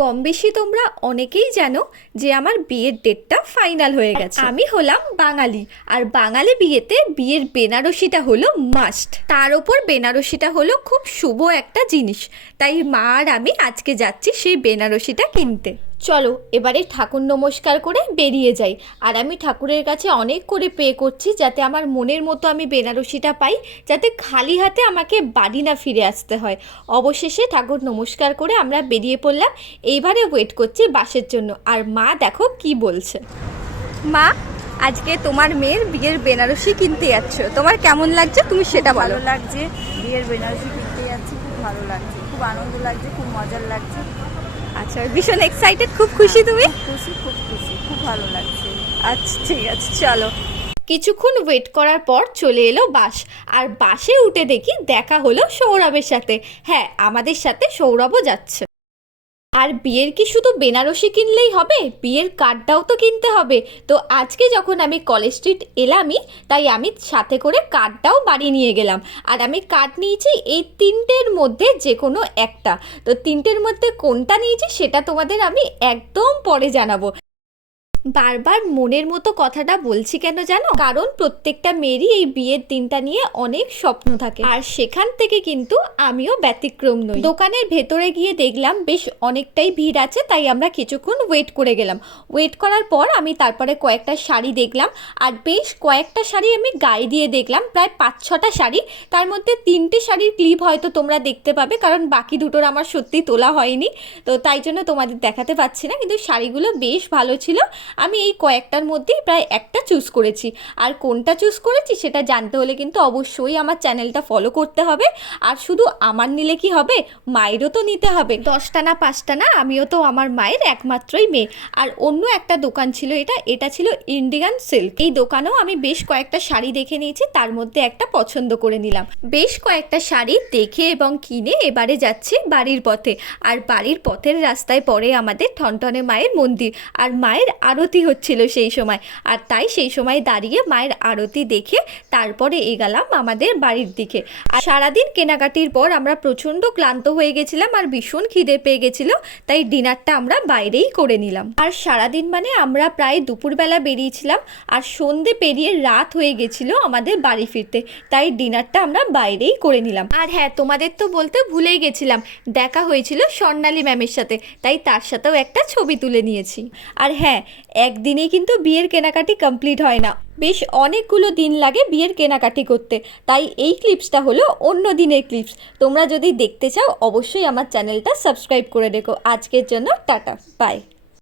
কম বেশি তোমরা অনেকেই জানো যে আমার বিয়ের ডেটটা ফাইনাল হয়ে গেছে। আমি হলাম বাঙালি, আর বাঙালি বিয়েতে বিয়ের বেনারসিটা হলো মাস্ট। তার ওপর বেনারসিটা হলো খুব শুভ একটা জিনিস, তাই মা আর আমি আজকে যাচ্ছি সেই বেনারসিটা কিনতে। চলো এবারে ঠাকুর নমস্কার করে বেরিয়ে যাই। আর আমি ঠাকুরের কাছে অনেক করে প্রে করছি যাতে আমার মনের মতো আমি বেনারসিটা পাই, যাতে খালি হাতে আমাকে বাড়ি না ফিরে আসতে হয়। অবশেষে ঠাকুর নমস্কার করে আমরা বেরিয়ে পড়লাম। এইবারে ওয়েট করছি বাসের জন্য। আর মা দেখো কি বলছে। মা, আজকে তোমার মেয়ের বিয়ের বেনারসি কিনতে যাচ্ছ, তোমার কেমন লাগছে তুমি সেটা বলো। ভালো লাগছে, বিয়ের বেনারসি কিনতে যাচ্ছি, খুব ভালো লাগছে, খুব আনন্দ লাগছে, খুব মজার লাগছে। আচ্ছা, ভীষণ এক্সাইটেড, খুব খুশি তুমি? খুব খুশি, খুব ভালো লাগছে। আচ্ছা ঠিক আছে, চলো। কিছুক্ষণ ওয়েট করার পর চলে এলো বাস। আর বাসে উঠে দেখি দেখা হলো সৌরভের সাথে। হ্যাঁ, আমাদের সাথে সৌরভও যাচ্ছে। আর বিয়ের কি শুধু বেনারসি কিনলেই হবে, বিয়ের কার্ডটাও তো কিনতে হবে। তো আজকে যখন আমি কলেজ স্ট্রিট এলামই, তাই আমি সাথে করে কার্ডটাও বাড়ি নিয়ে গেলাম। আর আমি কার্ড নিয়েছি এই তিনটের মধ্যে যে কোনো একটা। তো তিনটের মধ্যে কোনটা নিয়েছি সেটা তোমাদের আমি একদম পরে জানাবো। বারবার মনের মতো কথাটা বলছি কেন জানো? কারণ প্রত্যেকটা মেয়েরই এই বিয়ের দিনটা নিয়ে অনেক স্বপ্ন থাকে, আর সেখান থেকে কিন্তু আমিও ব্যতিক্রম নই। দোকানের ভেতরে গিয়ে দেখলাম বেশ অনেকটাই ভিড় আছে, তাই আমরা কিছুক্ষণ ওয়েট করে গেলাম। ওয়েট করার পর আমি তারপরে কয়েকটা শাড়ি দেখলাম, আর বেশ কয়েকটা শাড়ি আমি গায়ে দিয়ে দেখলাম, প্রায় 5-6টা শাড়ি। তার মধ্যে 3টে শাড়ির ক্লিপ হয়তো তোমরা দেখতে পাবে, কারণ বাকি দুটোর আমার সত্যি তোলা হয়নি, তো তাই জন্য তোমাদের দেখাতে পাচ্ছি না। কিন্তু শাড়িগুলো বেশ ভালো ছিল। আমি এই কয়েকটার মধ্যেই প্রায় একটা চুজ করেছি। আর কোনটা চুজ করেছি সেটা জানতে হলে কিন্তু অবশ্যই আমার চ্যানেলটা ফলো করতে হবে। আর শুধু আমার নিলে কি হবে, মায়েরও তো নিতে হবে। 10টা না 5টা না, আমিও তো আমার মায়ের একমাত্রই মেয়ে। আর অন্য একটা দোকান ছিল, এটা ছিল ইন্ডিয়ান সিল্ক। এই দোকানেও আমি বেশ কয়েকটা শাড়ি দেখে নিয়েছি, তার মধ্যে একটা পছন্দ করে নিলাম। বেশ কয়েকটা শাড়ি দেখে এবং কিনে এবারে যাচ্ছি বাড়ির পথে। আর বাড়ির পথের রাস্তায় পড়ে আমাদের ঠনঠনে মায়ের মন্দির, আর মায়ের আরতি হচ্ছিল সেই সময়। আর তাই সেই সময় দাঁড়িয়ে মায়ের আরতি দেখে তারপরে এগোলাম আমাদের বাড়ির দিকে। আর সারাদিন কেনাকাটির পর আমরা প্রচণ্ড ক্লান্ত হয়ে গেছিলাম, আর ভীষণ খিদে পেয়ে গেছিল, তাই ডিনারটা আমরা বাইরেই করে নিলাম। আর সারাদিন মানে আমরা প্রায় দুপুরবেলা বেরিয়েছিলাম, আর সন্ধে পেরিয়ে রাত হয়ে গেছিল আমাদের বাড়ি ফিরতে, তাই ডিনারটা আমরা বাইরেই করে নিলাম। আর হ্যাঁ, তোমাদের তো বলতে ভুলেই গেছিলাম, দেখা হয়েছিল স্বর্ণালী ম্যামের সাথে, তাই তার সাথেও একটা ছবি তুলে নিয়েছি। আর হ্যাঁ, একদিনেই কিন্তু বিয়ের কেনাকাটি কমপ্লিট হয় না, বেশ অনেকগুলো দিন লাগে বিয়ের কেনাকাটি করতে। তাই এই ক্লিপসটা হলো অন্য দিনের ক্লিপস। তোমরা যদি দেখতে চাও অবশ্যই আমার চ্যানেলটা সাবস্ক্রাইব করে রেখো। আজকের জন্য টাটা, বাই।